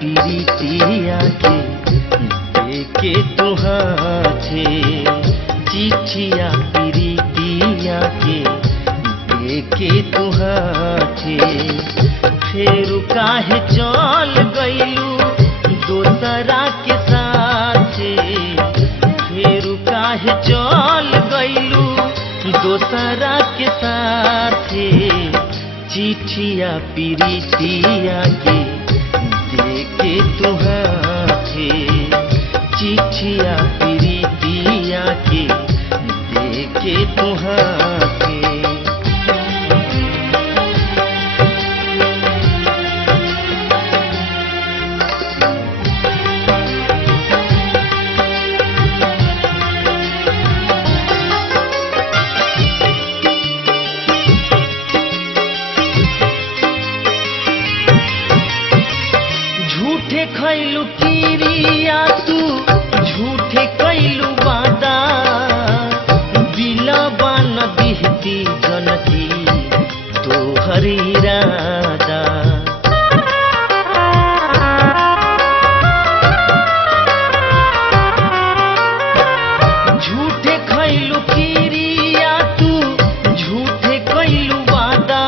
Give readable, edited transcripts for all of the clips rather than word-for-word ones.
पीरितिया के देके तुहाथे चिट्ठिया पीरितिया के देके तुहाथे फेरू काहे चल गइलू दोसरा के साथे फेरू काहे चल गइलू दोसरा के साथे चिट्ठिया पीरितिया के देके तुहाथे चिट्ठिया पीरितिया के देके तुहाथे झूठे खैलू किरिया तू झूठे कैलू वादा दिलबा न दिहती जनती तोहर इरादा झूठे खैलू किरिया तू झूठे कैलू वादा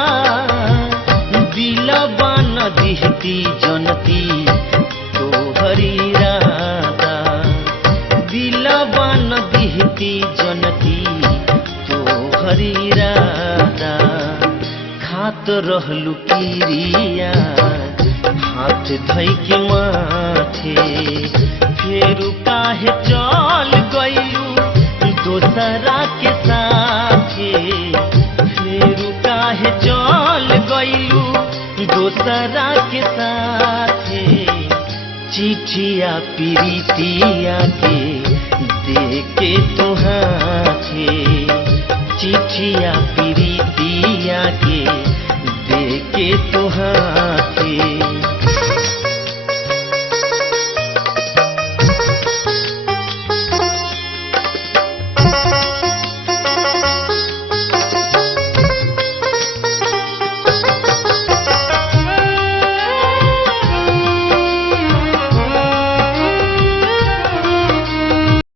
दिलबा न दिहती जनती तोहर इरादा दिलबा न दिहती जनती तोहर इरादा खात रहलू किरिया हाथ धइ के माथे फेरू काहे चल गइलू दोसरा के साथे फेरू काहे चल गइलू दोसरा के साथे चिट्ठिया पीरितिया के देके तुहाथे चिट्ठिया पीरितिया के देके